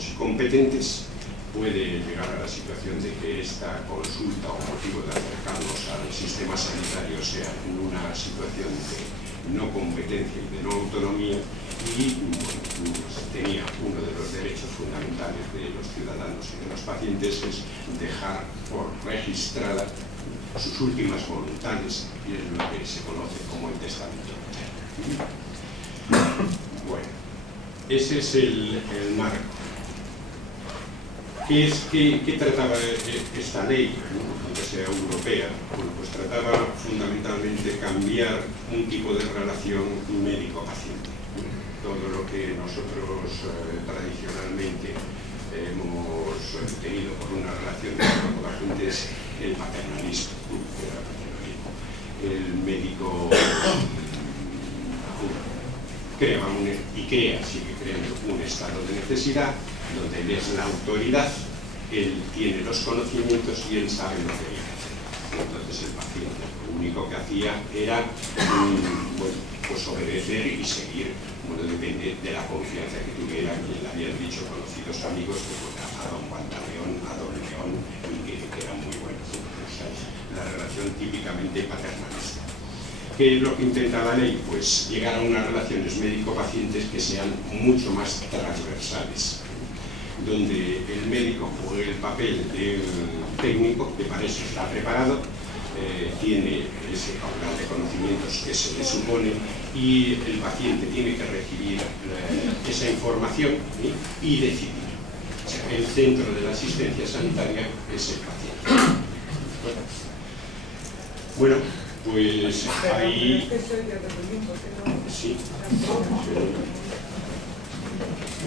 legítimos y competentes, puede llegar a la situación de que esta consulta o motivo de acercarnos al sistema sanitario sea en una situación de no competencia y de no autonomía, y bueno, tenía uno de los derechos fundamentales de los ciudadanos y de los pacientes es dejar por registrada sus últimas voluntades, y es lo que se conoce como el testamento. Bueno, ese es el marco. ¿Qué trataba esta ley, aunque sea europea? Bueno, pues trataba fundamentalmente cambiar un tipo de relación médico-paciente. Todo lo que nosotros tradicionalmente hemos tenido por una relación médico-paciente es el paternalismo. El médico sigue creando un estado de necesidad donde él es la autoridad, él tiene los conocimientos y él sabe lo que hay que hacer. Entonces el paciente lo único que hacía era bueno, pues obedecer y seguir. Bueno, depende de la confianza que tuviera, quien le habían dicho conocidos amigos, que pues, a don Pantaleón, a don León, y que eran muy buenos. O sea, la relación típicamente paternalista. ¿Qué es lo que intenta la ley? Pues llegar a unas relaciones médico-pacientes que sean mucho más transversales, donde el médico juegue el papel de técnico, que para eso está preparado, tiene ese caudal de conocimientos que se le supone, y el paciente tiene que recibir esa información y decidir. O sea, el centro de la asistencia sanitaria es el paciente. Bueno, pues ahí... Sí.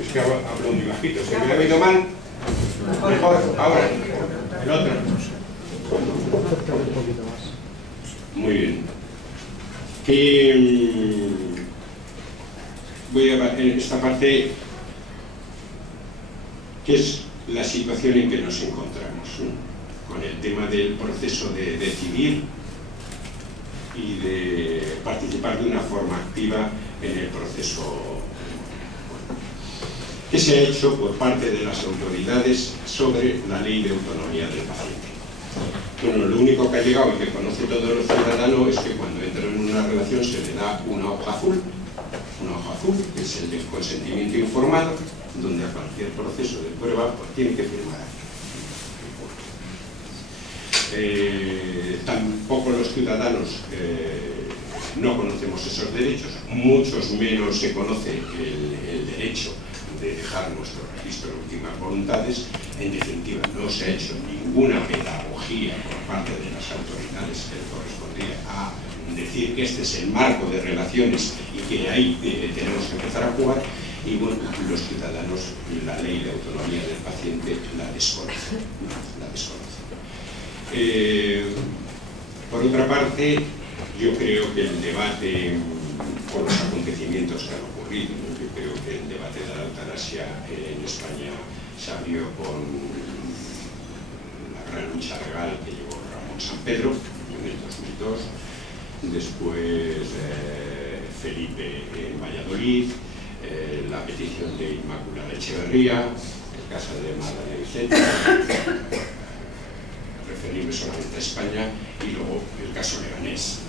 Es que hablo muy bajito. Si me ha oído mal, mejor. Ahora, el otro. Muy bien. Voy a ver en esta parte qué es la situación en que nos encontramos, ¿no? Con el tema del proceso de decidir y de participar de una forma activa en el proceso. ¿Qué se ha hecho por parte de las autoridades sobre la ley de autonomía del paciente? Bueno, lo único que ha llegado y que conoce todos los ciudadanos es que cuando entra en una relación se le da una hoja azul, que es el del consentimiento informado, donde a cualquier proceso de prueba pues, tiene que firmar aquí. Tampoco los ciudadanos no conocemos esos derechos, muchos menos se conoce el derecho de dejar nuestro registro de últimas voluntades. En definitiva, no se ha hecho ninguna pedagogía por parte de las autoridades que correspondía a decir que este es el marco de relaciones y que ahí tenemos que empezar a jugar. Y bueno, los ciudadanos la ley de autonomía del paciente la desconocen. Por otra parte, yo creo que el debate por los acontecimientos que han ocurrido, yo creo que el debate de la eutanasia en España se abrió con la gran lucha legal que llevó Ramón Sampedro en el 2002, después Felipe en Valladolid, la petición de Inmaculada Echeverría, el caso de Magdalena Vicente, referirme solamente a España, y luego el caso Leganés.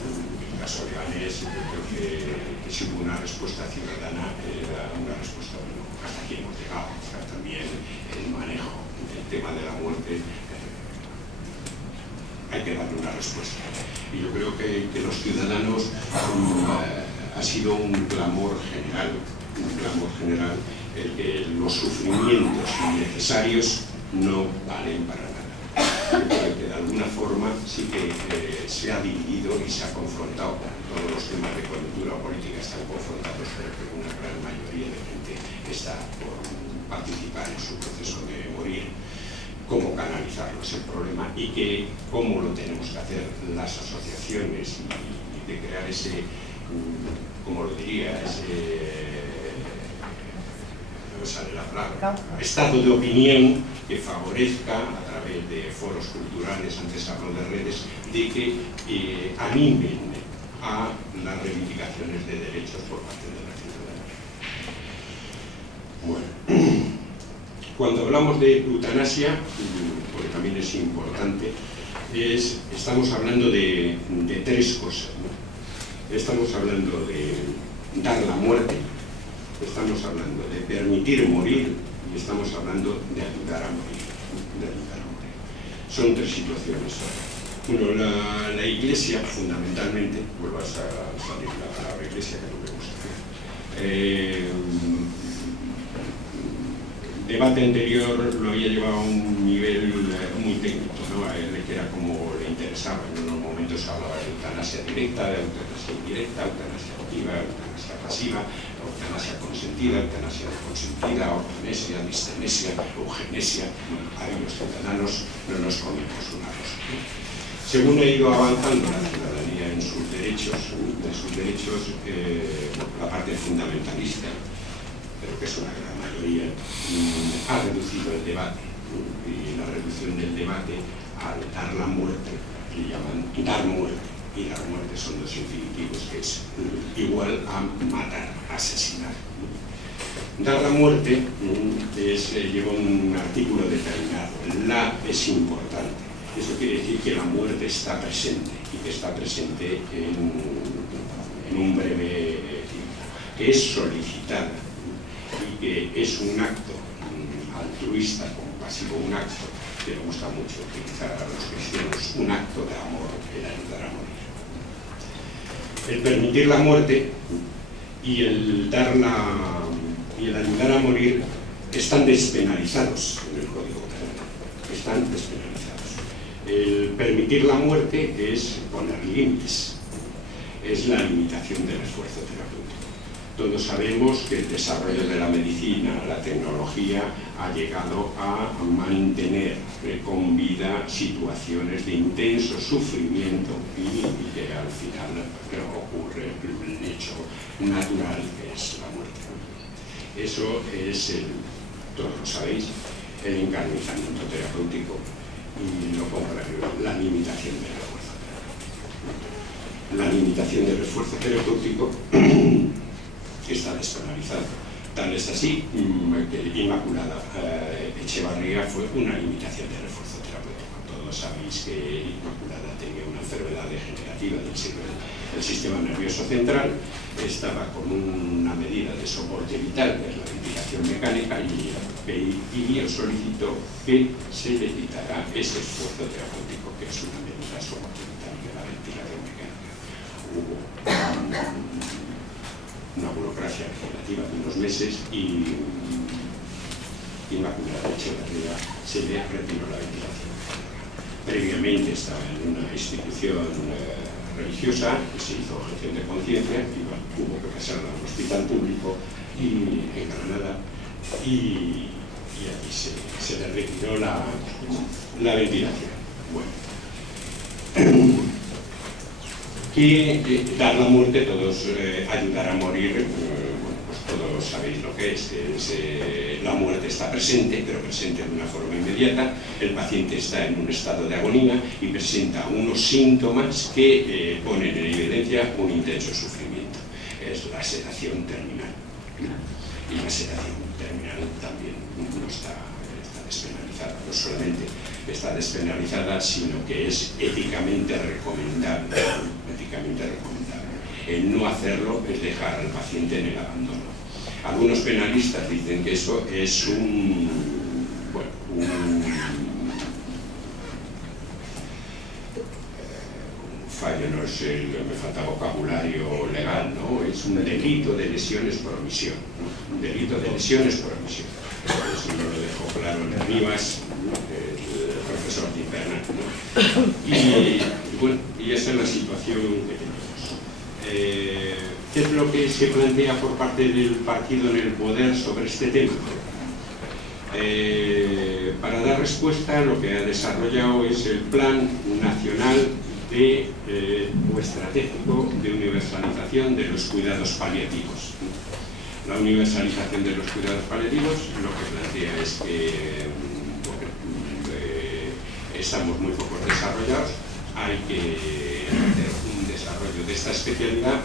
El caso Leganés, yo creo que si hubo una respuesta ciudadana, era una respuesta, bueno, hasta aquí hemos llegado. O sea, también el manejo del tema de la muerte, hay que darle una respuesta. Y yo creo que los ciudadanos ha sido un clamor general, el que los sufrimientos innecesarios no valen para nada. Yo creo que de alguna forma sí que se ha dividido y se ha confrontado. Todos los temas de coyuntura política están confrontados, pero que una gran mayoría de gente está por participar en su proceso de morir. Cómo canalizarlo es el problema, y que cómo lo tenemos que hacer las asociaciones, y de crear ese, como lo diría, no sale la palabra, estado de opinión que favorezca a través de foros culturales, antes hablo de redes, de que animen a las reivindicaciones de derechos por parte de la ciudadanía. Bueno, Cuando hablamos de eutanasia, porque también es importante, estamos hablando de tres cosas, ¿no? Estamos hablando de dar la muerte, estamos hablando de permitir morir y estamos hablando de ayudar a morir. Son tres situaciones. Uno, la Iglesia, fundamentalmente, vuelvo a salir la palabra Iglesia, que no me gusta. Debate anterior lo había llevado a un nivel muy técnico, ¿no? A él que era como le interesaba. En unos momentos hablaba de eutanasia directa, de eutanasia indirecta, eutanasia activa, eutanasia pasiva, eutanasia consentida, eutanasia no consentida, ortonesia, distenesia, eugenesia. Ahí los ciudadanos no nos comemos una cosa, ¿no? Según ha ido avanzando la ciudadanía en sus derechos, la parte fundamentalista, pero que es una gran mayoría, ha reducido el debate, y la reducción del debate al dar la muerte, que llaman dar muerte, y dar muerte son dos infinitivos, que es igual a matar, asesinar. Dar la muerte lleva un artículo determinado, la es importante. Eso quiere decir que la muerte está presente, y que está presente en un breve tiempo, que es solicitada, y que es un acto altruista, compasivo, un acto que me gusta mucho utilizar a los cristianos, un acto de amor, el ayudar a morir. El permitir la muerte y el ayudar a morir están despenalizados en el Código Penal, están despenalizados. El permitir la muerte es poner límites, es la limitación del esfuerzo terapéutico. Todos sabemos que el desarrollo de la medicina, la tecnología, ha llegado a mantener con vida situaciones de intenso sufrimiento y que al final ocurre el hecho natural, que es la muerte. Eso es, todos lo sabéis, el encarnizamiento terapéutico y lo contrario, la limitación del esfuerzo terapéutico. La limitación del esfuerzo terapéutico está despenalizado. Tal es así que Inmaculada Echevarría fue una limitación del esfuerzo terapéutico. Todos sabéis que Inmaculada tenía una enfermedad degenerativa del sistema nervioso central, estaba con una medida de soporte vital, que es la ventilación mecánica, y él solicitó que se le quitara ese esfuerzo terapéutico, que es una medida de soporte vital, que es la ventilación mecánica. Hubo una burocracia legislativa de unos meses y Inmaculada Echevarría se le retiró la ventilación. Previamente estaba en una institución religiosa, que se hizo objeción de conciencia, y hubo que pasarla al hospital público en Granada, y allí se le retiró la ventilación. Bueno. Que dar la muerte, todos ayudar a morir, bueno, pues todos sabéis lo que es la muerte está presente, pero presente de una forma inmediata, el paciente está en un estado de agonía y presenta unos síntomas que ponen en evidencia un intenso sufrimiento. Es la sedación terminal, y la sedación terminal también no está despenalizada, no solamente está despenalizada, sino que es éticamente recomendable. El no hacerlo es dejar al paciente en el abandono. Algunos penalistas dicen que eso es un fallo, no es me falta vocabulario legal, ¿no? Es un delito de lesiones por omisión, ¿no? Un delito de lesiones por omisión. Eso no lo dejó claro en Rivas, el profesor de interna, ¿no? Y esa es la situación que tenemos. ¿Qué es lo que se plantea por parte del partido en el poder sobre este tema? Para dar respuesta, lo que ha desarrollado es el Plan Nacional o Estratégico de Universalización de los Cuidados Paliativos. La universalización de los cuidados paliativos lo que plantea es que estamos muy poco desarrollados, hay que hacer un desarrollo de esta especialidad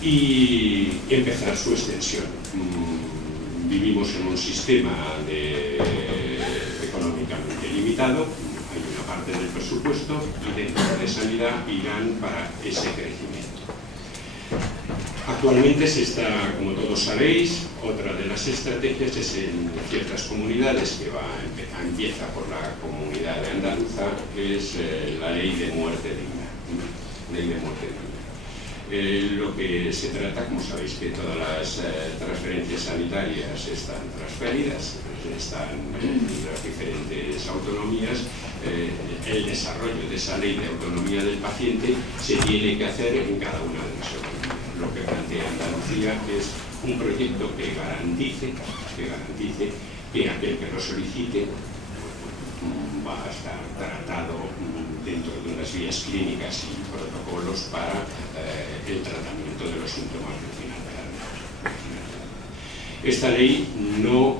y empezar su extensión. vivimos en un sistema económicamente limitado, hay una parte del presupuesto y dentro de sanidad irán para ese crecimiento. Actualmente se está, como todos sabéis, otra de las estrategias es en ciertas comunidades, que empieza por la comunidad de andaluza, que es la ley de muerte digna. Ley de muerte digna. Lo que se trata, como sabéis, que todas las transferencias sanitarias están transferidas, están en las diferentes autonomías. El desarrollo de esa ley de autonomía del paciente se tiene que hacer en cada una de las autonomías. Lo que plantea Andalucía es un proyecto que garantice que aquel que lo solicite va a estar tratado dentro de unas vías clínicas y protocolos para el tratamiento de los síntomas del final de la vida. Esta ley no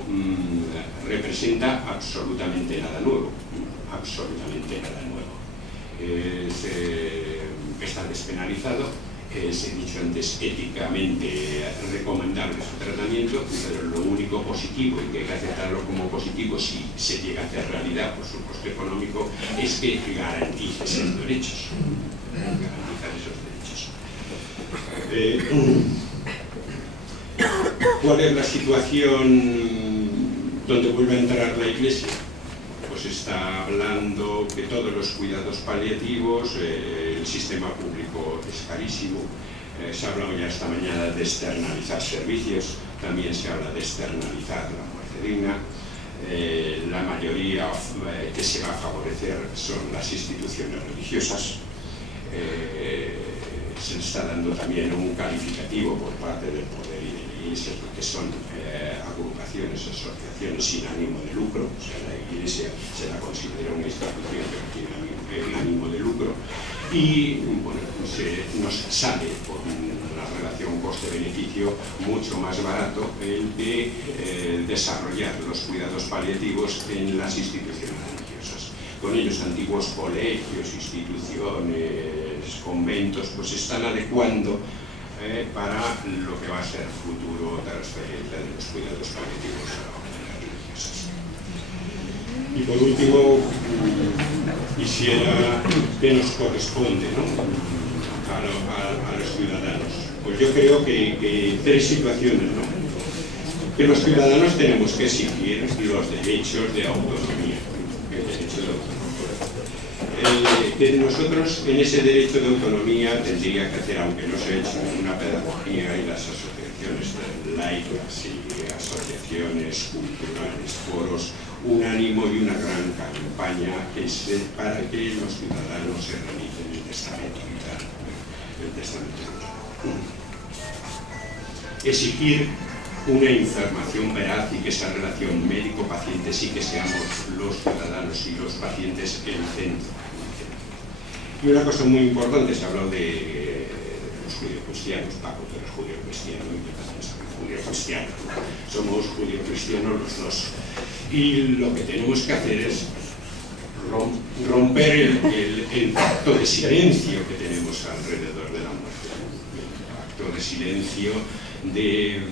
representa absolutamente nada nuevo, está despenalizado. He dicho antes, éticamente recomendable su tratamiento, pero lo único positivo, y que hay que aceptarlo como positivo si se llega a hacer realidad por su coste económico, es que garantice esos derechos. ¿Cuál es la situación donde vuelve a entrar la Iglesia? Pues está hablando que todos los cuidados paliativos, el sistema público es carísimo. Se ha hablado ya esta mañana de externalizar servicios, también se habla de externalizar la muerte digna. La mayoría que se va a favorecer son las instituciones religiosas. Se le está dando también un calificativo por parte del poder y de la Iglesia, porque son agrupaciones, asociaciones sin ánimo de lucro. O sea, la Iglesia se la considera una institución que no tiene ánimo de lucro, y bueno, nos sale por una relación coste-beneficio mucho más barato el de desarrollar los cuidados paliativos en las instituciones religiosas. Con ellos antiguos colegios, instituciones, conventos, pues están adecuando para lo que va a ser futuro transferencia de los cuidados paliativos a las religiosas. Y por último, quisiera que nos corresponde, ¿no?, a los ciudadanos. Pues yo creo que tres situaciones, ¿no?, que los ciudadanos tenemos que exigir los derechos de autonomía. El derecho de autonomía. Que nosotros en ese derecho de autonomía tendría que hacer, aunque no se ha hecho una pedagogía, y las asociaciones laicas y asociaciones culturales, foros, un ánimo y una gran campaña para que los ciudadanos se realicen el testamento vital. Exigir una información veraz y que esa relación médico-paciente sí que seamos los ciudadanos y los pacientes el centro. Y una cosa muy importante, se ha hablado de los judío-cristianos. Paco, tú eres judío-cristiano y yo también soy judío-cristiano. Somos judío-cristianos los dos. Y lo que tenemos que hacer es romper el pacto de silencio que tenemos alrededor de la muerte. El pacto de silencio de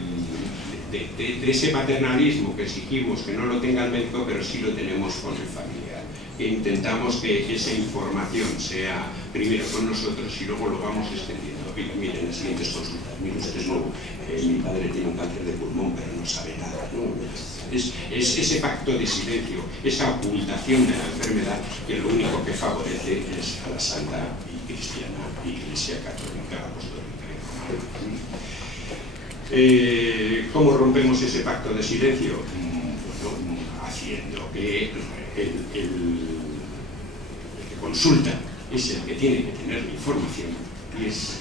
ese paternalismo que exigimos que no lo tenga el médico, pero sí lo tenemos con el familiar. Que intentamos que esa información sea primero con nosotros y luego lo vamos extendiendo. Oiga, miren, las siguientes consultas, mire usted es nuevo, mi padre tiene un cáncer de pulmón, pero no sabe nada, ¿no? Es ese pacto de silencio, esa ocultación de la enfermedad, que lo único que favorece es a la santa y cristiana Iglesia Católica Apostólica y Romana. ¿Cómo rompemos ese pacto de silencio? Bueno, haciendo que el que consulta es el que tiene que tener la información, y es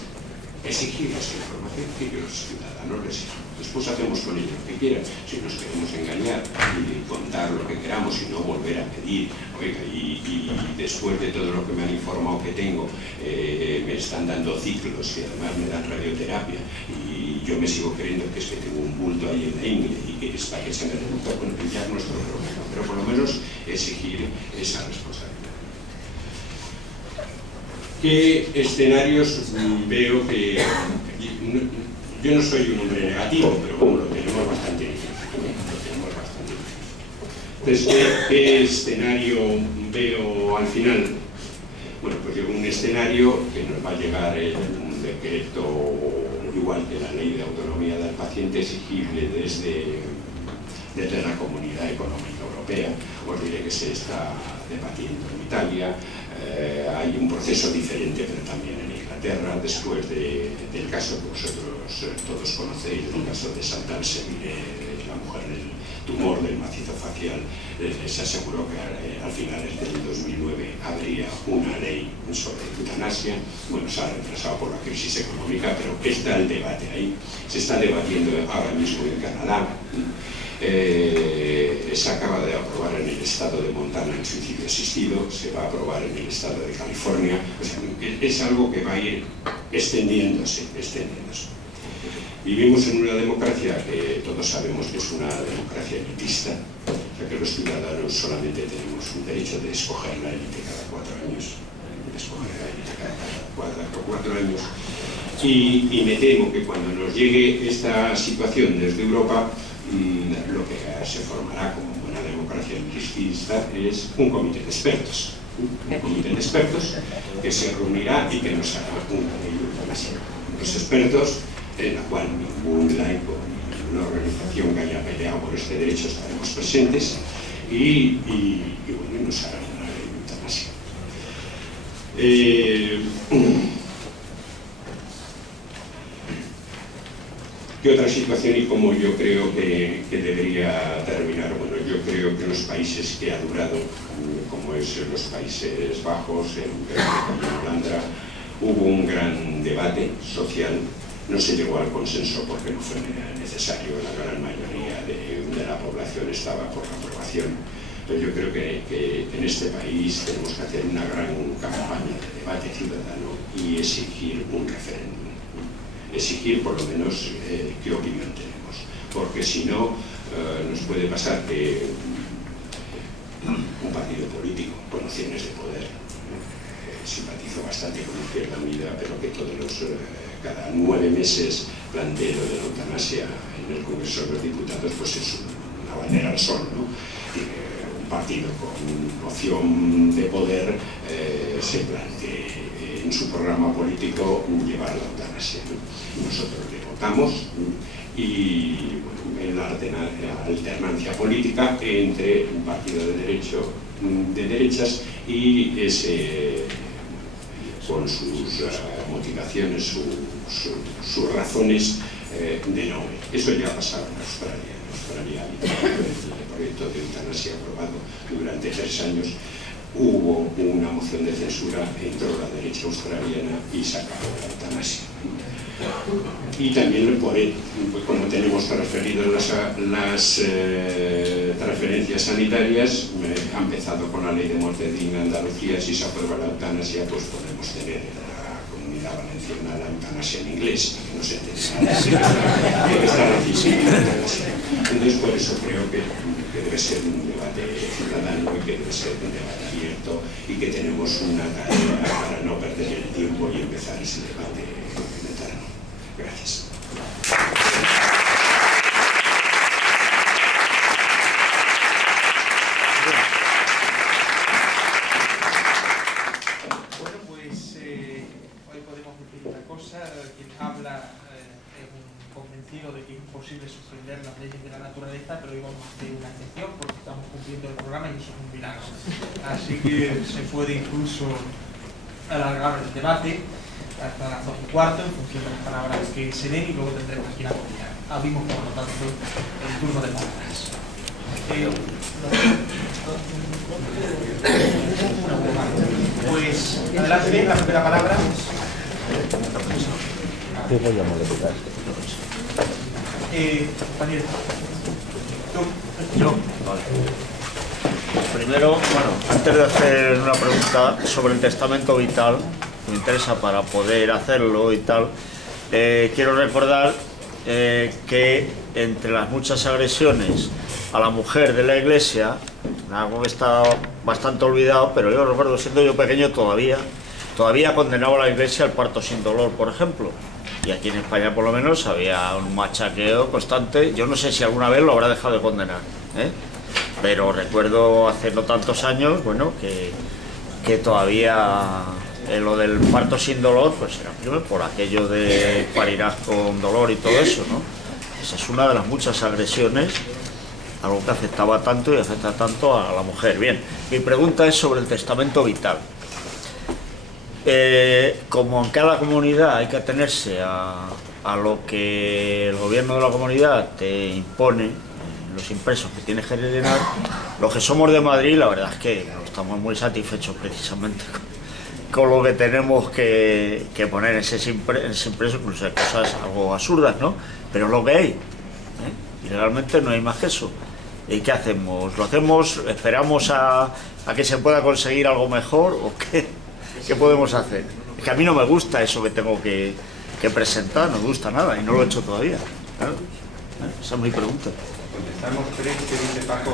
exigir esa información que los ciudadanos les exigen. Después hacemos con ello lo que quieran. Si nos queremos engañar y contar lo que queramos y no volver a pedir, oiga, y después de todo lo que me han informado que tengo, me están dando ciclos y además me dan radioterapia, y yo me sigo creyendo que es que tengo un bulto ahí en la ingle y que es para que se me reduzca, bueno, ya es nuestro problema, pero por lo menos exigir esa responsabilidad. ¿Qué escenarios veo que... Yo no soy un hombre negativo, pero bueno, lo tenemos bastante difícil. Entonces, ¿qué escenario veo al final? Bueno, pues yo un escenario que nos va a llegar un decreto igual que la ley de autonomía del paciente exigible desde la Comunidad Económica Europea. Os diré que se está debatiendo en Italia, hay un proceso diferente pero también en Inglaterra, después del caso que vosotros todos conocéis, el caso de Chantal Seville, la mujer del tumor del macizo facial. Se aseguró que al finales del 2009 habría una ley sobre eutanasia. Bueno, se ha retrasado por la crisis económica, pero está el debate ahí. Se está debatiendo ahora mismo en Canadá. Se acaba de aprobar en el estado de Montana el suicidio asistido, se va a aprobar en el estado de California. O sea, es algo que va a ir extendiéndose. Vivimos en una democracia que todos sabemos que es una democracia elitista, o sea que los ciudadanos solamente tenemos un derecho de escoger la élite cada 4 años, y me temo que cuando nos llegue esta situación desde Europa, lo que se formará como buena democracia elitista es un comité de expertos. Un comité de expertos que se reunirá y que nos hará una ley de eutanasia. Los expertos, en la cual ningún laico, ninguna organización que haya peleado por este derecho estaremos presentes, y bueno, nos harán una ley de eutanasia. ¿Qué otra situación y cómo yo creo que debería terminar? Bueno, yo creo que los países que ha durado, como es los Países Bajos, en Holanda, hubo un gran debate social. No se llegó al consenso porque no fue necesario, la gran mayoría de la población estaba por la aprobación. Pero yo creo que en este país tenemos que hacer una gran campaña de debate ciudadano y exigir un referéndum. Exigir por lo menos qué opinión tenemos, porque si no nos puede pasar que un partido político con opciones de poder, simpatizo bastante con Izquierda Unida, pero que cada 9 meses plantee lo de la eutanasia en el Congreso de los Diputados, pues es una bandera al sol, ¿no? Un partido con opción de poder se plantee en su programa político llevar la eutanasia, ¿no? Nosotros le votamos y bueno, en la alternancia política entre un partido de derechas y ese con sus motivaciones, sus razones de no. Eso ya ha pasado en Australia. En Australia el proyecto de eutanasia aprobado durante 3 años. Hubo una moción de censura, entró la derecha australiana y se acabó la eutanasia. Y también como tenemos transferido las transferencias sanitarias, ha empezado con la ley de muerte digna en Andalucía. Si se aprueba la eutanasia, pues podemos tener en la Comunidad Valenciana la eutanasia en inglés, que no se entiende nada de que está recibiendo la eutanasia. Entonces, por eso creo que debe ser un debate ciudadano y que debe ser un debate abierto y que tenemos una tarea para no perder el tiempo y empezar ese debate eterno. Gracias. Bueno, pues hoy podemos decir una cosa. Quien habla es un convencido de que es imposible suspender las leyes de la naturaleza, pero hoy vamos a hacer una excepción porque estamos cumpliendo el programa y eso es un milagro. Así que se puede incluso alargar el debate hasta las 2:15 en función de las palabras que se den y luego tendremos aquí la comida. Abrimos por lo tanto el turno de palabras. Pues adelante, la primera palabra. Compañero. Yo, vale. Primero, bueno, antes de hacer una pregunta sobre el testamento vital, me interesa para poder hacerlo y tal, quiero recordar que entre las muchas agresiones a la mujer de la Iglesia, algo que está bastante olvidado, pero yo recuerdo, siendo yo pequeño, todavía condenaba a la Iglesia al parto sin dolor, por ejemplo. Y aquí en España, por lo menos, había un machaqueo constante. Yo no sé si alguna vez lo habrá dejado de condenar, pero recuerdo hace no tantos años, bueno, que todavía lo del parto sin dolor, pues era primero por aquello de parirás con dolor y todo eso, ¿no? Esa es una de las muchas agresiones, algo que afectaba tanto y afecta tanto a la mujer. Bien, mi pregunta es sobre el testamento vital. Como en cada comunidad hay que atenerse a lo que el gobierno de la comunidad te impone, los impresos que tienes que rellenar, los que somos de Madrid, la verdad es que bueno, estamos muy satisfechos precisamente con lo que tenemos que poner en ese impreso, incluso hay cosas algo absurdas, ¿no? Pero es lo que hay, ¿eh? Y legalmente no hay más que eso. ¿Y qué hacemos? ¿Lo hacemos, esperamos a que se pueda conseguir algo mejor o qué? ¿Qué podemos hacer? Es que a mí no me gusta eso que tengo que presentar, no me gusta nada y no lo he hecho todavía. Claro. Esa es mi pregunta. Contestamos tres, que dice Paco,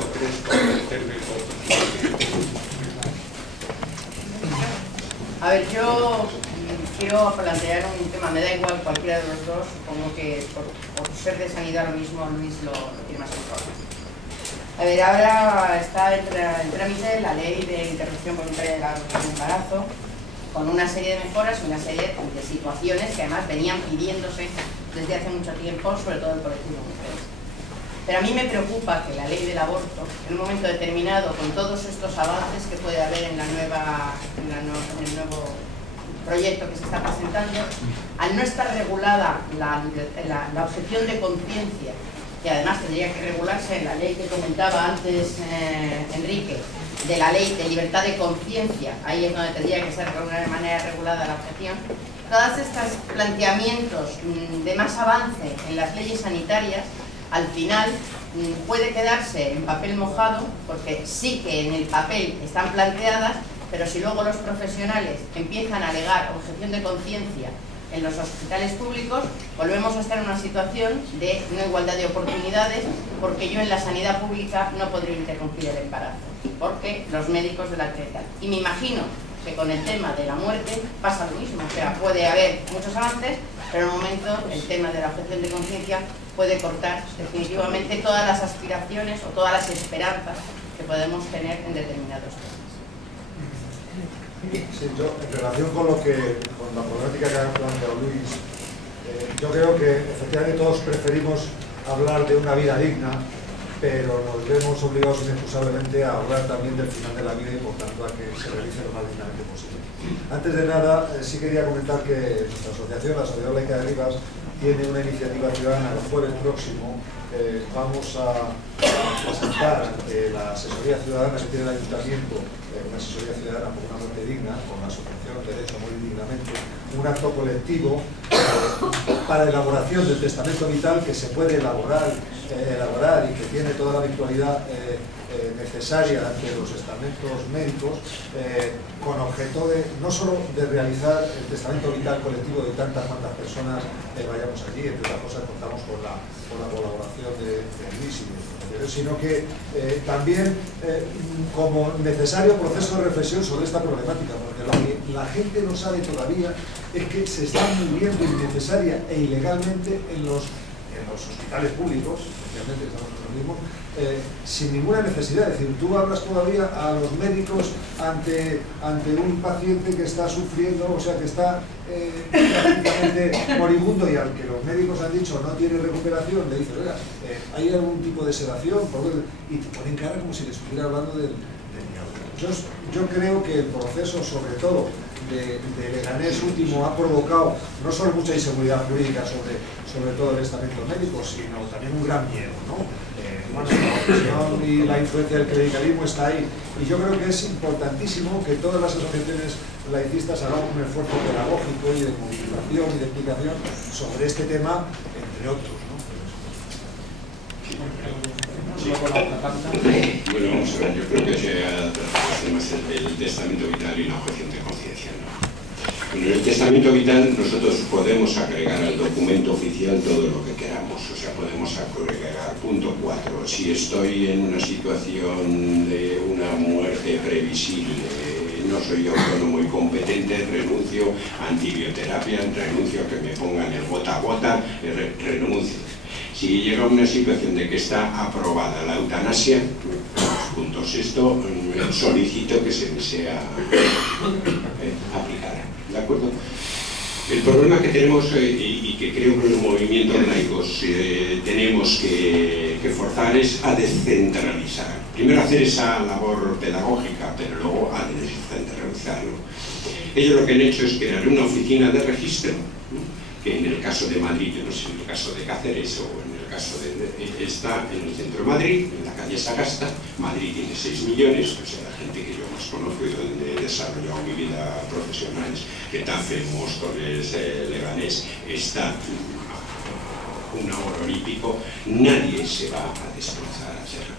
A ver, yo quiero plantear un tema, me da igual cualquiera de los dos, supongo que por ser de sanidad lo mismo Luis lo tiene más controlado. A ver, ahora está en trámite la ley de interrupción voluntaria del embarazo, con una serie de mejoras y una serie de situaciones que además venían pidiéndose desde hace mucho tiempo, sobre todo el colectivo de mujeres. Pero a mí me preocupa que la ley del aborto, en un momento determinado, con todos estos avances que puede haber en el nuevo proyecto que se está presentando, al no estar regulada la objeción de conciencia, que además tendría que regularse en la ley que comentaba antes Enrique, de la ley de libertad de conciencia, ahí es donde tendría que ser de alguna manera regulada la objeción. Todos estos planteamientos de más avance en las leyes sanitarias, al final puede quedarse en papel mojado, porque sí que en el papel están planteadas, pero si luego los profesionales empiezan a alegar objeción de conciencia en los hospitales públicos, volvemos a estar en una situación de no igualdad de oportunidades, porque yo en la sanidad pública no podría interrumpir el embarazo, porque los médicos de la actividad. Y me imagino que con el tema de la muerte pasa lo mismo, o sea, puede haber muchos avances, pero en un momento el tema de la objeción de conciencia puede cortar definitivamente todas las aspiraciones o todas las esperanzas que podemos tener en determinados temas. Sí, yo, en relación con la problemática que ha planteado Luis, yo creo que efectivamente todos preferimos hablar de una vida digna, pero nos vemos obligados inexcusablemente a hablar también del final de la vida y por tanto a que se realice lo más dignamente posible. Antes de nada, sí quería comentar que nuestra asociación, la Asociación Laica de Rivas, tiene una iniciativa ciudadana. El jueves próximo vamos a presentar ante la asesoría ciudadana que tiene el Ayuntamiento, una asesoría ciudadana por una muerte digna, con la asociación Derecho a Morir Dignamente, un acto colectivo para elaboración del testamento vital que se puede elaborar y que tiene toda la virtualidad necesaria ante los estamentos médicos, con objeto de no solo de realizar el testamento vital colectivo de tantas cuantas personas vayamos allí, entre otras cosas contamos con la colaboración de Luis y de los profesores, sino que también como necesario proceso de reflexión sobre esta problemática, porque lo que la gente no sabe todavía es que se está muriendo innecesaria e ilegalmente en los hospitales públicos, especialmente estamos en lo mismo, sin ninguna necesidad. Es decir, tú hablas todavía a los médicos ante un paciente que está sufriendo, o sea, que está prácticamente moribundo y al que los médicos han dicho no tiene recuperación, le dicen, oiga, ¿hay algún tipo de sedación? Y te ponen cara como si le estuviera hablando del diablo. Yo creo que el proceso, sobre todo, de Leganés último ha provocado no solo mucha inseguridad jurídica sobre todo el estamento médico, sino también un gran miedo, ¿no? Bueno, la opresión y la influencia del clericalismo está ahí, y yo creo que es importantísimo que todas las asociaciones laicistas hagan un esfuerzo pedagógico y de movilización y de explicación sobre este tema, entre otros, ¿no? Sí. Bueno, vamos a ver, yo creo que se ha tratado más el testamento vital y la objeción de conciencia, ¿no? Bueno, en el testamento vital nosotros podemos agregar al documento oficial todo lo que queramos, o sea, podemos agregar punto 4, si estoy en una situación de una muerte previsible, no soy autónomo y competente, renuncio a antibioterapia, renuncio a que me pongan el gota a gota, renuncio. Si llega a una situación de que está aprobada la eutanasia, pues esto solicito que se desea aplicar, ¿de acuerdo? El problema que tenemos y que creo que los movimientos laicos tenemos que forzar es a descentralizar. Primero hacer esa labor pedagógica, pero luego a descentralizarlo. Ellos lo que han hecho es crear una oficina de registro, que en el caso de Madrid, no sé, en el caso de Cáceres o en el caso está en el centro de Madrid, en la calle Sagasta. Madrid tiene 6 millones, o sea, la gente que yo más conozco y donde he desarrollado mi vida profesional es Getafe, Móstoles, Leganés, está una hora y pico, nadie se va a desplazar a Serra.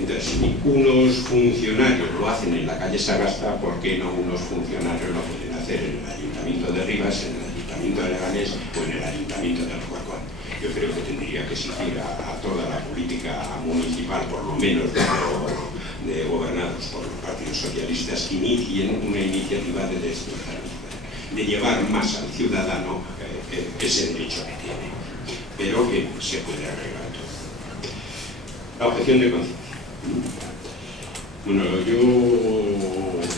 Entonces, si unos funcionarios lo hacen en la calle Sagasta, ¿por qué no unos funcionarios lo pueden hacer en el Ayuntamiento de Rivas, en el Ayuntamiento de Leganés o en el Ayuntamiento de Alcorcón? Yo creo que tendría que exigir a toda la política municipal, por lo menos de gobernados por los partidos socialistas, que inicien una iniciativa de descentralización, de llevar más al ciudadano ese derecho que tiene, pero que se puede arreglar todo. La objeción de conciencia. Bueno, yo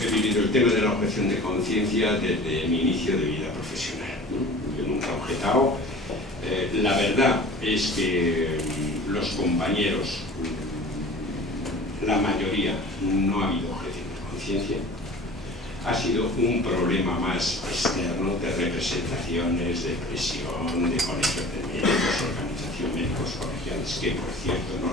he vivido el tema de la objeción de conciencia desde mi inicio de vida profesional, ¿no? Yo nunca he objetado. La verdad es que los compañeros, la mayoría, no ha habido objeción de conciencia. Ha sido un problema más externo de representaciones, de presión, de colegios de médicos, organización médicos colegiales, que por cierto no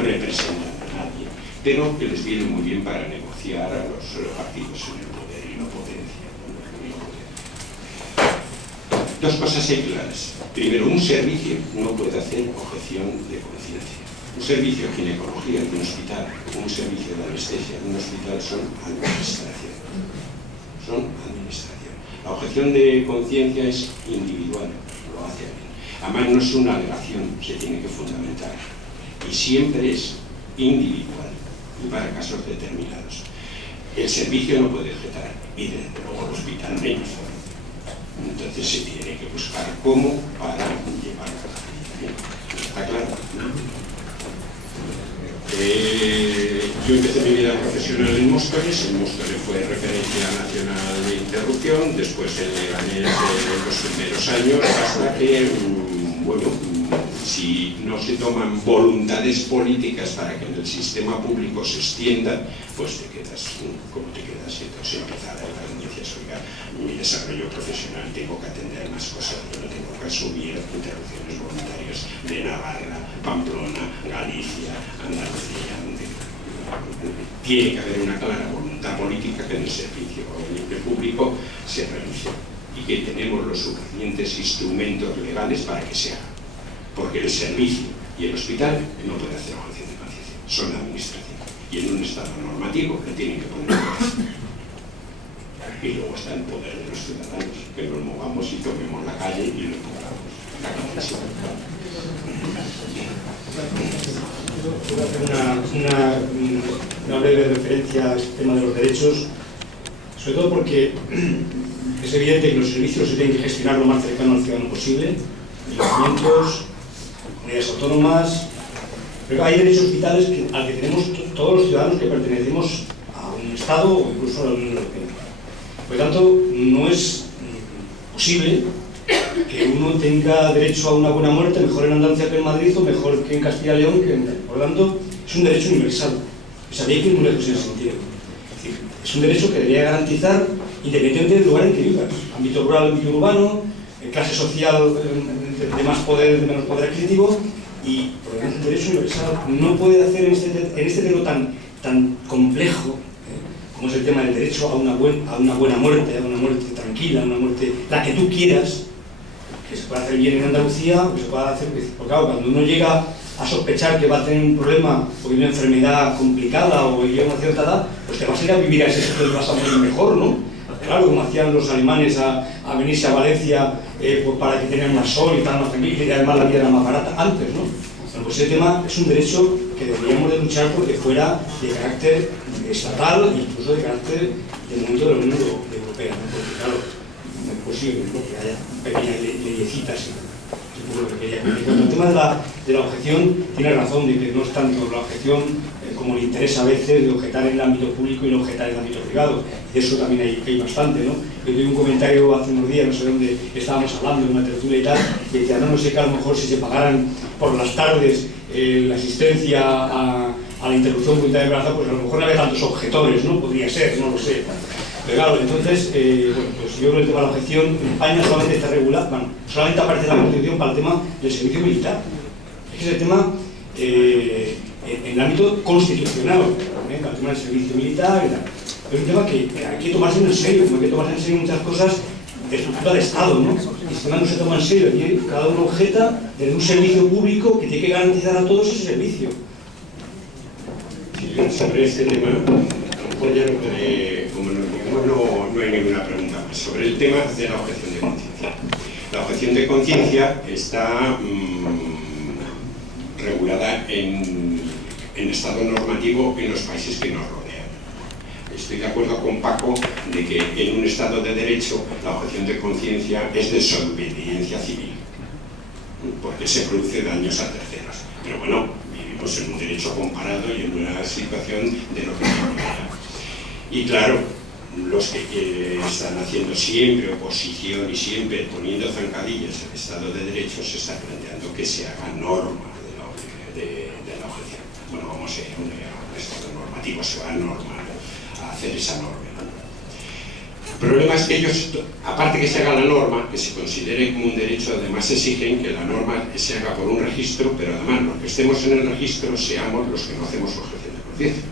representan a nadie, pero que les viene muy bien para negociar a los partidos en el poder y no potencia. Dos cosas hay claras. Primero, un servicio no puede hacer objeción de conciencia. Un servicio de ginecología de un hospital, un servicio de anestesia de un hospital son administración. La objeción de conciencia es individual, lo hace alguien. Además no es una alegación, se tiene que fundamentar. Y siempre es individual y para casos determinados. El servicio no puede objetar y desde luego el hospital menos. Entonces se tiene que buscar cómo para llevarlo a cabo. ¿Está claro? Yo empecé mi vida profesional en Móstoles. En Móstoles fue referencia nacional de interrupción, después en Leganés en los primeros años, hasta que, bueno, si no se toman voluntades políticas para que en el sistema público se extienda, pues te quedas como te quedas. Entonces empieza a dar las noticias, oiga, mi desarrollo profesional tengo que atender más cosas, yo no tengo que asumir interrupciones voluntarias de Navarra, Pamplona, Galicia, Andalucía. Tiene que haber una clara voluntad política que en el servicio público se realice y que tenemos los suficientes instrumentos legales para que se haga. Porque el servicio y el hospital no pueden hacer objeción de conciencia, son administración. Y en un estado normativo le tienen que poner en. Y luego está el poder de los ciudadanos, que nos movamos y tomemos la calle y lo pongamos. Voy a hacer una breve referencia a este tema de los derechos, sobre todo porque es evidente que los servicios se tienen que gestionar lo más cercano al ciudadano posible, ayuntamientos, comunidades autónomas, pero hay derechos vitales al que tenemos todos los ciudadanos que pertenecemos a un Estado o incluso a la Unión Europea. Por lo tanto, no es posible que uno tenga derecho a una buena muerte, mejor en Andalucía que en Madrid o mejor que en Castilla y León. Por lo tanto, es un derecho universal. O sea, hay que ir muy lejos en ese sentido. Es decir, es un derecho que debería garantizar independientemente del lugar en que vivas. Ámbito rural, ámbito urbano, clase social de más poder, de menos poder adquisitivo, y por lo tanto es un derecho universal. No puede hacer en este tema tan complejo como es el tema del derecho a una buena muerte, a una muerte tranquila, a una muerte la que tú quieras, que se puede hacer bien en Andalucía, o que se puede hacer, porque claro, cuando uno llega a sospechar que va a tener un problema o una enfermedad complicada o llega a una cierta edad, pues te vas a ir a vivir a ese sitio y vas a morir mejor, ¿no? Claro, como hacían los alemanes a venirse a Valencia pues para que tengan más sol y estar más tranquilos, y además la vida era más barata antes, ¿no? Bueno, pues ese tema es un derecho que deberíamos de luchar porque fuera de carácter estatal e incluso de carácter del momento de la Unión Europea, ¿no? Porque claro, no es posible, ¿no?, que haya pequeñas leyecitas Es un poco lo que quería comentar. El tema de la objeción tiene razón, de que no es tanto la objeción como le interesa a veces de objetar en el ámbito público y no objetar en el ámbito privado. Y eso también hay bastante, ¿no? Yo tuve un comentario hace unos días, no sé dónde estábamos hablando, en una tertulia y tal, y decía, no sé, que a lo mejor si se pagaran por las tardes la asistencia a la interrupción voluntaria de embarazo, pues a lo mejor no había tantos objetores, ¿no? Podría ser, no lo sé. Pero claro, entonces, bueno, pues yo creo que el tema de la objeción en España solamente está regulado, bueno, solamente aparece la Constitución para el tema del servicio militar. Es que es el tema en el ámbito constitucional, el tema del servicio militar y tal. Es un tema que hay que tomarse en serio, como hay que tomarse en serio muchas cosas de estructura de Estado, ¿no? Y este tema no se toma en serio, y cada uno objeta desde un servicio público que tiene que garantizar a todos ese servicio. Sobre este tema, pues ya no hay ninguna pregunta más. Sobre el tema de la objeción de conciencia. La objeción de conciencia está regulada en estado normativo en los países que nos rodean. Estoy de acuerdo con Paco de que en un estado de derecho la objeción de conciencia es desobediencia civil, porque se produce daños a terceros. Pero bueno, vivimos en un derecho comparado y en una situación de lo que nos rodea. Y claro, los que están haciendo siempre oposición y siempre poniendo zancadillas al Estado de Derecho se está planteando que se haga norma de la objeción. Bueno, vamos a ir a un Estado normativo, se va a hacer esa norma, ¿no? El problema es que ellos, aparte que se haga la norma, que se considere como un derecho, además exigen que la norma se haga por un registro, pero además los que estemos en el registro seamos los que no hacemos objeción de conciencia.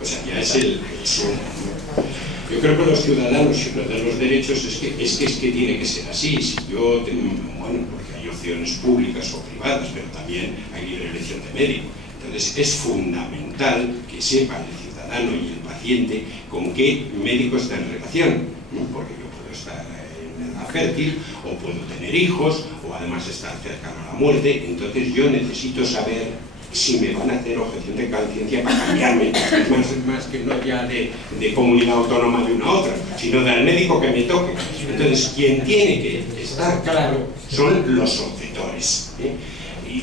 O sea, ya es el sumo, ¿no? Yo creo que los ciudadanos, si nos dan los derechos, es que tiene que ser así. Si yo tengo, bueno, porque hay opciones públicas o privadas, pero también hay libre elección de médico. Entonces, es fundamental que sepa el ciudadano y el paciente con qué médico está en relación, ¿no? Porque yo puedo estar en edad fértil, o puedo tener hijos, o además estar cercano a la muerte. Entonces, yo necesito saber si me van a hacer objeción de conciencia para cambiarme, más que no ya de comunidad autónoma de una a otra, sino del médico que me toque. Entonces, quien tiene que estar claro son los objetores, ¿eh?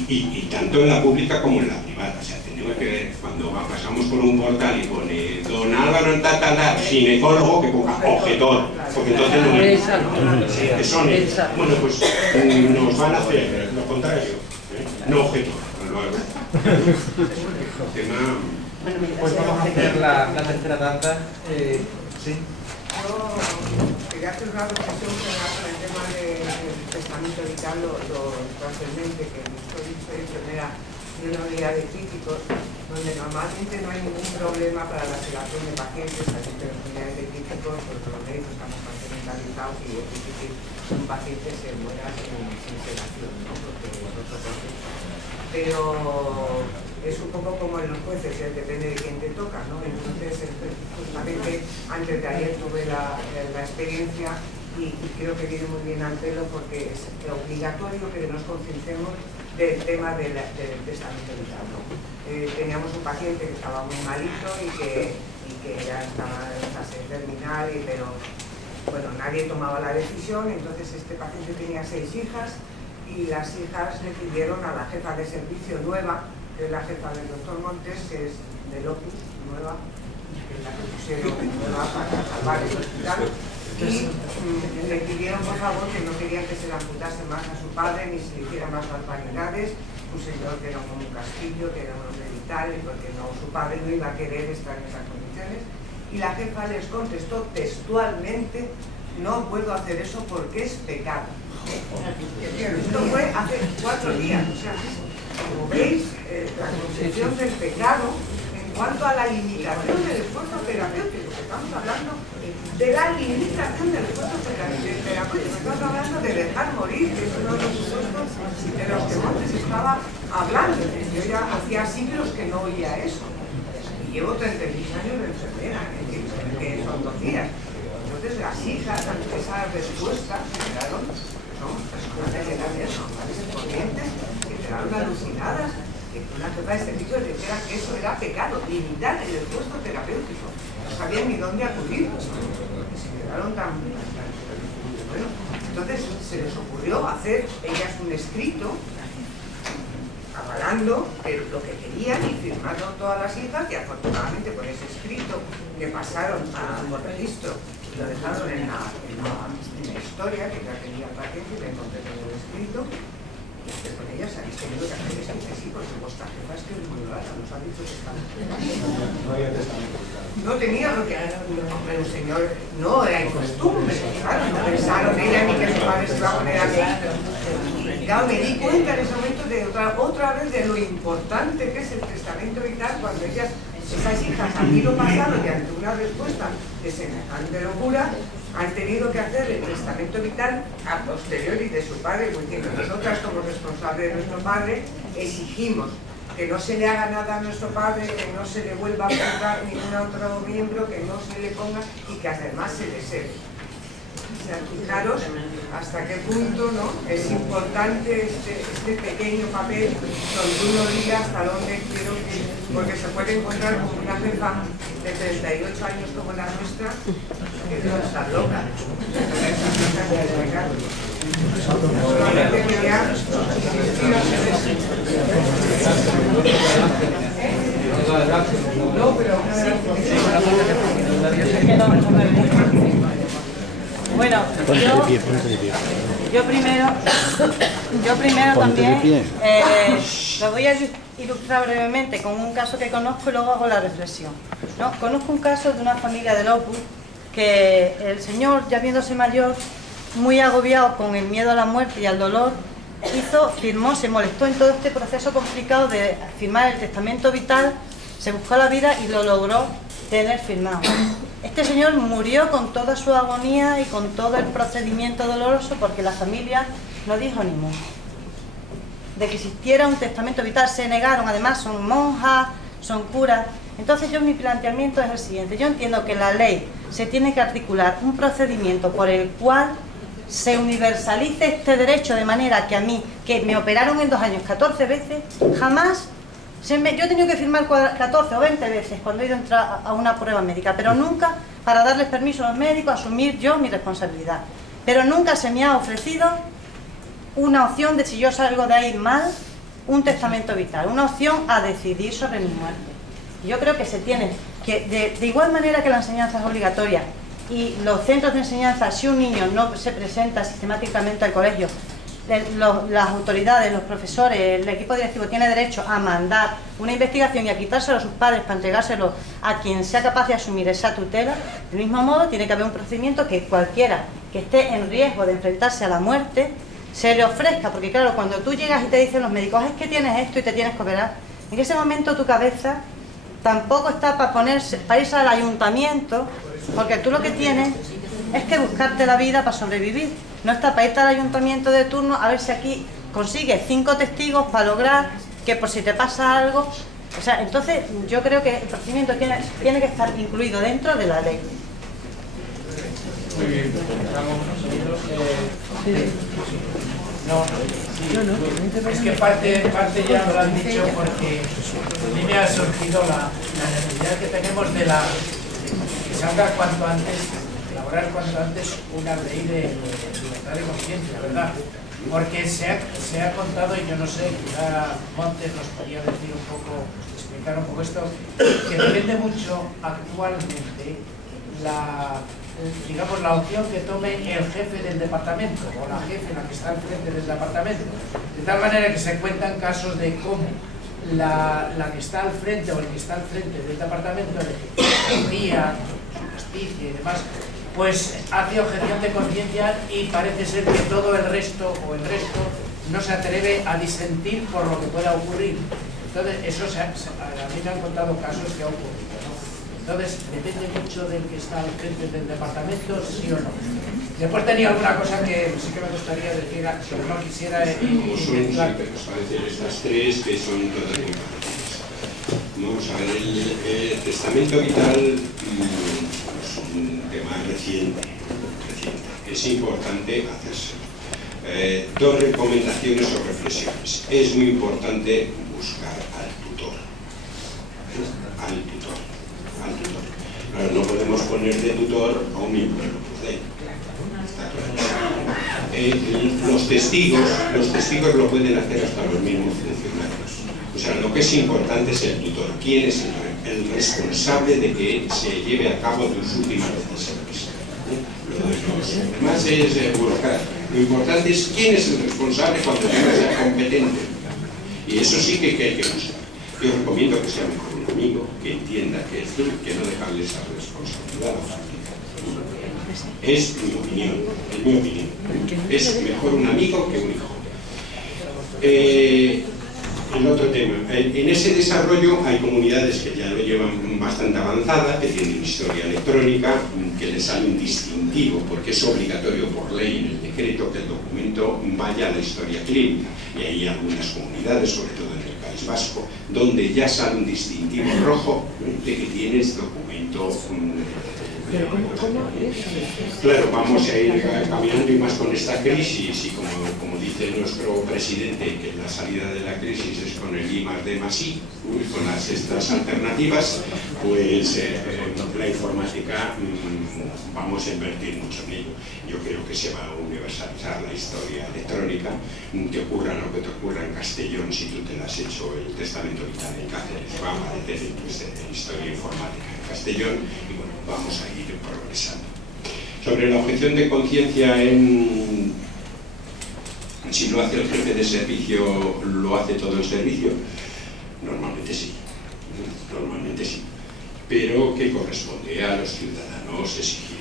Y tanto en la pública como en la privada. O sea, tenemos que ver, cuando pasamos por un portal y pone don Álvaro ginecólogo, que ponga objetor, porque entonces no me... son, bueno, pues nos van a hacer lo contrario, ¿eh? No objetor. Pues vamos a hacer la tercera tanda. Sí. Yo quería hacer una reflexión sobre el tema del testamento vital, lo trascendente, que soy enfermera de una unidad de críticos, donde normalmente no hay ningún problema para la sedación de pacientes, así que en unidades de críticos, pues los médicos estamos bastante mentalizados y es difícil que un paciente se muera sin sedación, ¿no? Porque es otro proceso. Pero es un poco como en los jueces, depende de quién te toca, ¿no? Entonces, justamente antes de ayer tuve la experiencia y creo que viene muy bien al pelo porque es obligatorio que nos concienciemos del tema del testamento vital, ¿no? Teníamos un paciente que estaba muy malito y que ya estaba en fase terminal, pero bueno, nadie tomaba la decisión. Entonces este paciente tenía 6 hijas y las hijas le pidieron a la jefa de servicio nueva, que es la jefa del doctor Montes, que es de Lopus, nueva, que es la que pusieron nueva para salvar el hospital, y le pidieron por favor que no querían que se le amputase más a su padre ni se le hiciera más barbaridades, un señor que era como un castillo, que era un hombre vital, y porque no, su padre no iba a querer estar en esas condiciones. Y la jefa les contestó textualmente: no puedo hacer eso porque es pecado. Esto fue hace 4 días. O sea, como veis, la concepción del pecado en cuanto a la limitación del esfuerzo terapéutico, que estamos hablando de la limitación del esfuerzo terapéutico, estamos hablando de dejar morir, que es uno de los supuestos de los que Montes estaba hablando. Yo ya hacía siglos que no oía eso. Y llevo 36 años de enfermera, que son 2 días. Entonces las hijas, ante esa respuesta, quedaron, son personas que también son corrientes, que quedaron alucinadas, que una jefa de servicio les dijera que eso era pecado, limitar el esfuerzo terapéutico. No sabían ni dónde acudir, y se quedaron tan... Bueno, entonces se les ocurrió hacer ellas un escrito avalando lo que querían y firmando todas las hijas, y afortunadamente por ese escrito que pasaron por registro lo dejaron en la historia, que ya tenía patente y le encontré todo el escrito. Y con ellas habéis tenido que hacer eso, que sí, porque vuestra jefa es que es muy rara, nos ha dicho que está. No había testamento. No tenía lo que era, el señor, no era en costumbre, claro, no pensaron ella ni que su padre se iba a poner aquí. Y claro, me di cuenta en ese momento de otra vez de lo importante que es el testamento vital cuando ellas, esas hijas, han ido pasando y ante una respuesta de semejante locura, han tenido que hacer el testamento vital a posteriori de su padre, porque nosotras como responsables de nuestro padre exigimos que no se le haga nada a nuestro padre, que no se le vuelva a juzgar ningún otro miembro, que no se le ponga y que además se le sepe. O sea, fijaros hasta qué punto, ¿no?, es importante este pequeño papel donde uno diga hasta dónde quiero que, porque se puede encontrar con una jefa de 38 años como la nuestra, que no está loca. Solamente quería insistiros en eso. No, pero bueno, yo primero también lo voy a ilustrar brevemente con un caso que conozco y luego hago la reflexión, ¿no? Conozco un caso de una familia del Opus que el señor, ya viéndose mayor, muy agobiado con el miedo a la muerte y al dolor, firmó, se molestó en todo este proceso complicado de firmar el testamento vital, se buscó la vida y lo logró tener firmado. Este señor murió con toda su agonía y con todo el procedimiento doloroso porque la familia no dijo ni mu. De que existiera un testamento vital se negaron, además son monjas, son curas. Entonces mi planteamiento es el siguiente: yo entiendo que la ley se tiene que articular un procedimiento por el cual se universalice este derecho de manera que a mí, que me operaron en 2 años 14 veces, jamás yo he tenido que firmar 14 o 20 veces cuando he ido a entrar a una prueba médica, pero nunca para darles permiso a los médicos, asumir yo mi responsabilidad. Pero nunca se me ha ofrecido una opción de, si yo salgo de ahí mal, un testamento vital, una opción a decidir sobre mi muerte. Yo creo que se tiene que, de igual manera que la enseñanza es obligatoria y los centros de enseñanza, si un niño no se presenta sistemáticamente al colegio, las autoridades, los profesores, el equipo directivo tiene derecho a mandar una investigación y a quitárselo a sus padres para entregárselo a quien sea capaz de asumir esa tutela. Del mismo modo, tiene que haber un procedimiento que cualquiera que esté en riesgo de enfrentarse a la muerte se le ofrezca, porque claro, cuando tú llegas y te dicen los médicos es que tienes esto y te tienes que operar, en ese momento tu cabeza tampoco está para irse al ayuntamiento, porque tú lo que tienes es que buscarte la vida para sobrevivir. No está para irte al ayuntamiento de turno a ver si aquí consigues 5 testigos para lograr que por si te pasa algo. O sea, entonces yo creo que el procedimiento tiene que estar incluido dentro de la ley. Muy bien, vamos nosotros. Es que parte ya lo han dicho, porque a mí me ha surgido la necesidad que tenemos de que salga cuanto antes, elaborar cuanto antes una ley de libertad de conciencia, ¿verdad? Porque se ha contado, y yo no sé, quizá Montes nos podría decir un poco, explicar un poco esto, que depende mucho actualmente digamos, la opción que tome el jefe del departamento o la jefe, la que está al frente del departamento, de tal manera que se cuentan casos de cómo la que está al frente o el que está al frente del departamento de día, justicia y demás, pues hace objeción de conciencia y parece ser que todo el resto no se atreve a disentir por lo que pueda ocurrir. Entonces, eso a mí me han contado casos que ha ocurrido, ¿no? Entonces, depende mucho del que está al frente del departamento, sí o no. Después tenía alguna cosa que sí que me gustaría decir, pero no quisiera... Sí, pero os parecen estas 3 que son todas muy parecidas. Vamos a ver, el testamento vital es un tema reciente. Es importante hacerse. 2 recomendaciones o reflexiones. Es muy importante buscar al tutor. Claro, no podemos poner de tutor a un miembro del Opus Dei. Está claro. los testigos lo pueden hacer hasta los mismos funcionarios. O sea, lo que es importante es el tutor. ¿Quién es el responsable de que se lleve a cabo tus últimas decisiones? Lo demás es burocracia. Lo importante es quién es el responsable cuando no sea competente. Y eso sí que hay que buscar. Yo recomiendo que sea mejor un amigo, que entienda que es tú, que no dejarle esa responsabilidad. Es mi opinión, es mejor un amigo que un hijo. El otro tema, en ese desarrollo hay comunidades que ya lo llevan bastante avanzada, que tienen historia electrónica, que les sale un distintivo, porque es obligatorio por ley en el decreto que el documento vaya a la historia clínica. Y hay algunas comunidades, sobre todo en el País Vasco, donde ya sale un distintivo rojo de que tienes documento. Pero ¿cómo es? Claro, vamos a ir caminando y más con esta crisis y como dice nuestro presidente, que la salida de la crisis es con el I+D+I, con estas alternativas, pues la informática vamos a invertir mucho en ello. Yo creo que se va a universalizar la historia electrónica, que ocurra lo que te ocurra en Castellón, si tú te la has hecho el testamento vital en Cáceres, va a aparecer en historia informática en Castellón y bueno, vamos a ir progresando. Sobre la objeción de conciencia si lo hace el jefe de servicio, ¿lo hace todo el servicio? Normalmente sí, pero que corresponde a los ciudadanos exigir.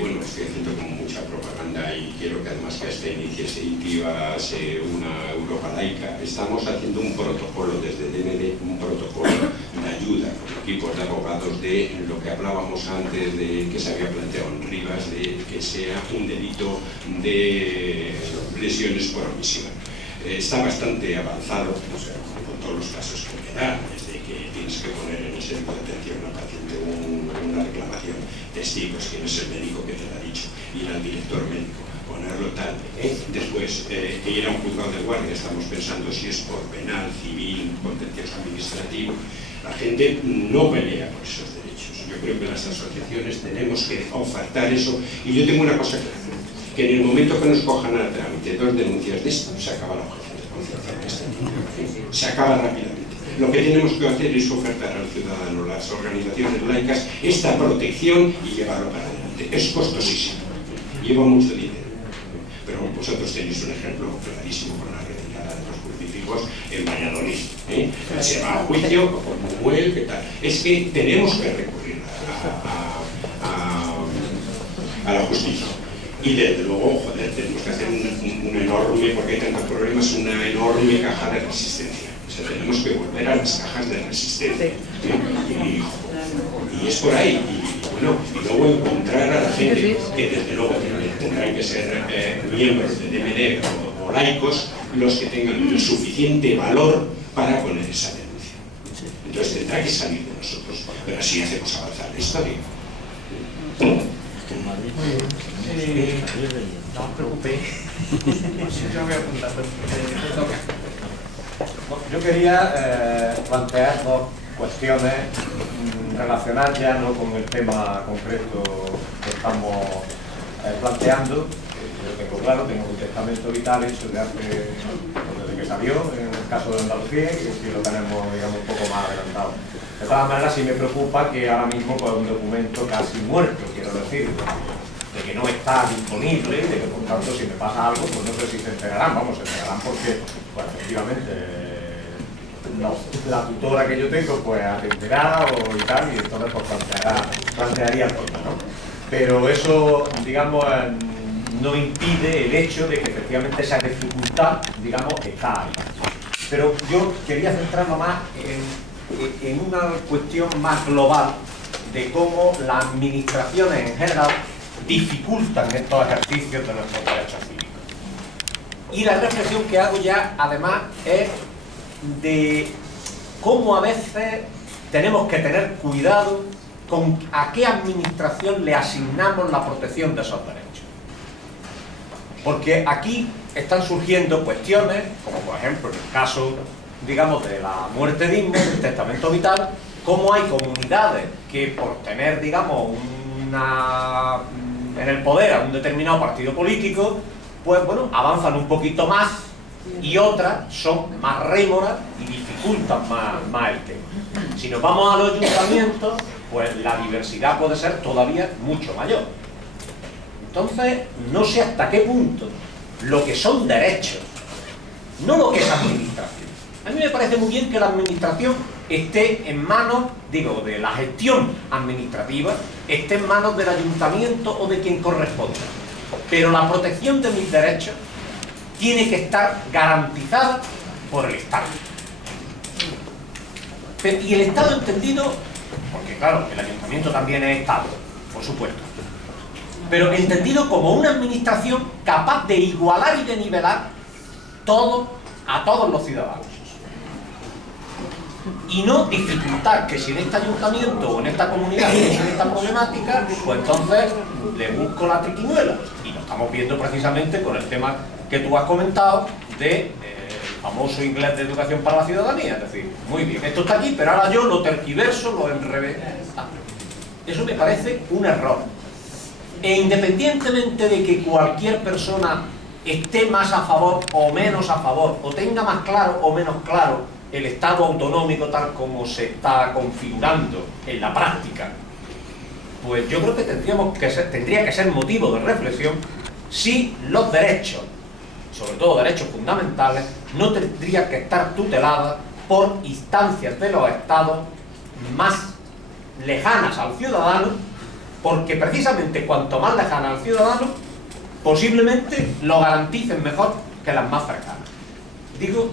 Bueno, estoy haciendo como mucha propaganda y quiero que además que a esta iniciativa sea una Europa laica. Estamos haciendo un protocolo desde DMD, un protocolo de ayuda con equipos de abogados de lo que hablábamos antes de que se había planteado en Rivas, de que sea un delito de lesiones por omisión. Está bastante avanzado, o sea, con todos los casos que me dan, desde que tienes que poner en el servicio de atención al paciente una reclamación, testigos, quién es el médico que te lo ha dicho, ir al director médico, ponerlo tal, después ir a un juzgado de guardia, estamos pensando si es por penal, civil, contencioso administrativo. La gente no pelea por esos derechos. Yo creo que las asociaciones tenemos que ofertar eso, y yo tengo una cosa clara, que en el momento que nos cojan al trámite 2 denuncias de esto, se acaba la objeción de conciencia. Se acaba rápidamente. Lo que tenemos que hacer es ofertar al ciudadano, las organizaciones laicas, esta protección y llevarlo para adelante. Es costosísimo, lleva mucho dinero, pero vosotros tenéis un ejemplo clarísimo con la retirada de los crucifijos en Valladolid. Se va a juicio por Manuel, ¿qué tal? Es que tenemos que recurrir a la justicia. Y desde luego, joder, tenemos que hacer un enorme, porque hay tantos problemas, una enorme caja de resistencia. O sea, tenemos que volver a las cajas de resistencia. Y es por ahí. Y bueno, y luego encontrar a la gente que desde luego tendrán que ser miembros de DMD o laicos, los que tengan el suficiente valor para poner esa denuncia. Entonces tendrá que salir de nosotros, pero así hacemos avanzar la historia. No os preocupéis. Yo voy a apuntar, pero yo quería plantear 2 cuestiones relacionadas ya no con el tema concreto que estamos planteando. Yo tengo claro, tengo un testamento vital hecho desde que salió, en el caso de Andalucía, y si lo tenemos, digamos, un poco más adelantado. De todas maneras, sí me preocupa que ahora mismo pues, un documento casi muerto, quiero decir, de que no está disponible, de que por tanto si me pasa algo, pues no sé si se enterarán, vamos, se enterarán porque, pues efectivamente, la tutora que yo tengo, pues atenderá y tal, y entonces pues plantearía cosas, ¿no? Pero eso, digamos, no impide el hecho de que efectivamente esa dificultad, digamos, está ahí. Pero yo quería centrarme más en una cuestión más global de cómo las administraciones en general dificultan estos ejercicios de nuestros derechos cívicos. Y la reflexión que hago ya, además, es de cómo a veces tenemos que tener cuidado con a qué administración le asignamos la protección de esos derechos. Porque aquí están surgiendo cuestiones, como por ejemplo en el caso, digamos, de la muerte digna, del testamento vital, cómo hay comunidades que por tener, digamos, una en el poder a un determinado partido político, pues bueno, avanzan un poquito más, y otras son más rémoras y dificultan más el tema. Si nos vamos a los ayuntamientos, pues la diversidad puede ser todavía mucho mayor. Entonces, no sé hasta qué punto lo que son derechos, no lo que es administración. A mí me parece muy bien que la administración esté en manos, digo, de la gestión administrativa, esté en manos del ayuntamiento o de quien corresponda. Pero la protección de mis derechos tiene que estar garantizada por el Estado. Y el Estado entendido, porque claro, el ayuntamiento también es Estado, por supuesto, pero entendido como una administración capaz de igualar y de nivelar a todos los ciudadanos. Y no dificultar que si en este ayuntamiento o en esta comunidad tienen esta problemática, pues entonces le busco la triquiñuela. Y lo estamos viendo precisamente con el tema que tú has comentado de famoso inglés de educación para la ciudadanía. Es decir, muy bien, esto está aquí, pero ahora yo lo tergiverso, lo enreveso. Eso me parece un error. E independientemente de que cualquier persona esté más a favor o menos a favor, o tenga más claro o menos claro el Estado autonómico tal como se está configurando en la práctica, pues yo creo que tendría que ser motivo de reflexión si los derechos, sobre todo derechos fundamentales, no tendrían que estar tutelados por instancias de los estados más lejanas al ciudadano, porque precisamente cuanto más lejanas al ciudadano, posiblemente lo garanticen mejor que las más cercanas. Digo,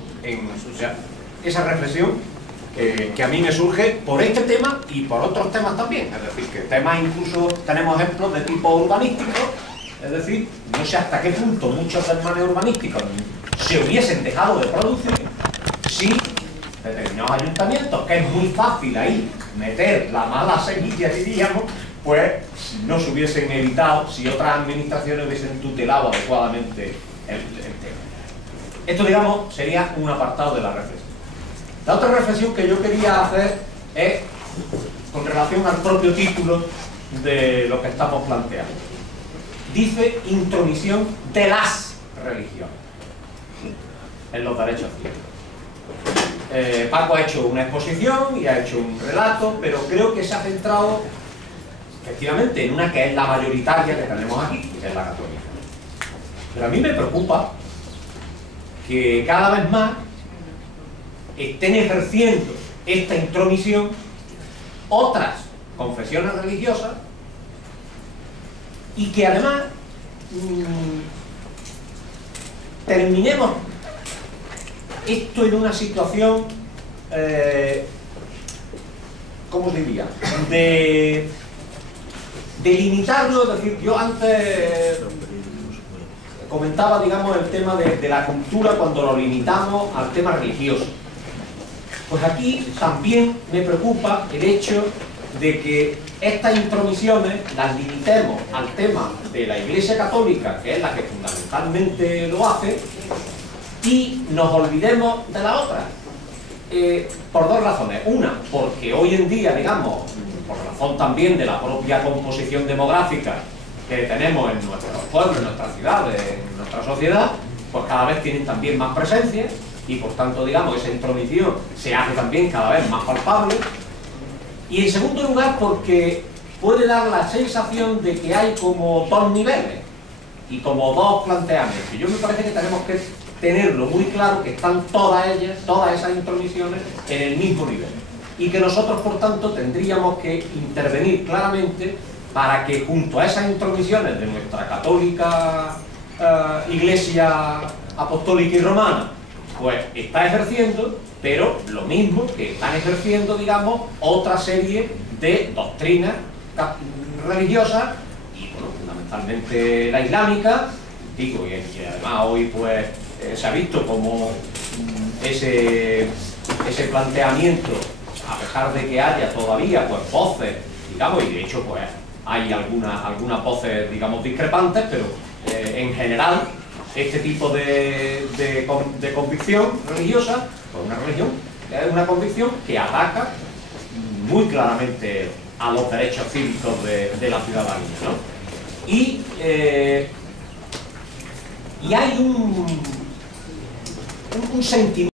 esa reflexión que a mí me surge por este tema y por otros temas también, es decir, que temas incluso tenemos ejemplos de tipo urbanístico, es decir, no sé hasta qué punto muchos desmanes urbanísticos se hubiesen dejado de producir si determinados ayuntamientos, que es muy fácil ahí meter la mala semilla, diríamos, pues no se hubiesen evitado si otras administraciones hubiesen tutelado adecuadamente el tema. Esto, digamos, sería un apartado de la reflexión. La otra reflexión que yo quería hacer es con relación al propio título de lo que estamos planteando. Dice intromisión de las religiones en los derechos civiles. Paco ha hecho una exposición y ha hecho un relato, pero creo que se ha centrado efectivamente en una que es la mayoritaria que tenemos aquí, que es la católica. Pero a mí me preocupa que cada vez más estén ejerciendo esta intromisión otras confesiones religiosas y que además terminemos esto en una situación, ¿cómo se diría?, de limitarlo. Es decir, yo antes comentaba, digamos, el tema de la cultura cuando lo limitamos al tema religioso. Pues aquí también me preocupa el hecho de que estas intromisiones las limitemos al tema de la Iglesia Católica, que es la que fundamentalmente lo hace, y nos olvidemos de la otra. Por dos razones. Una, porque hoy en día, digamos, por razón también de la propia composición demográfica que tenemos en nuestros pueblos, en nuestras ciudades, en nuestra sociedad, pues cada vez tienen también más presencia y por tanto, digamos, esa intromisión se hace también cada vez más palpable. Y en segundo lugar, porque puede dar la sensación de que hay como dos niveles y como dos planteamientos. Y yo me parece que tenemos que tenerlo muy claro, que están todas ellas, todas esas intromisiones en el mismo nivel. Y que nosotros, por tanto, tendríamos que intervenir claramente para que junto a esas intromisiones de nuestra católica Iglesia Apostólica y Romana, pues está ejerciendo, pero lo mismo que están ejerciendo, digamos, otra serie de doctrinas religiosas, y bueno, fundamentalmente la islámica, digo, y además hoy pues se ha visto como ese planteamiento, a pesar de que haya todavía pues voces, digamos, y de hecho pues hay algunas voces, digamos, discrepantes, pero en general este tipo de convicción religiosa, pues una religión, es una convicción que ataca muy claramente a los derechos cívicos de la ciudadanía, ¿no? y hay un sentimiento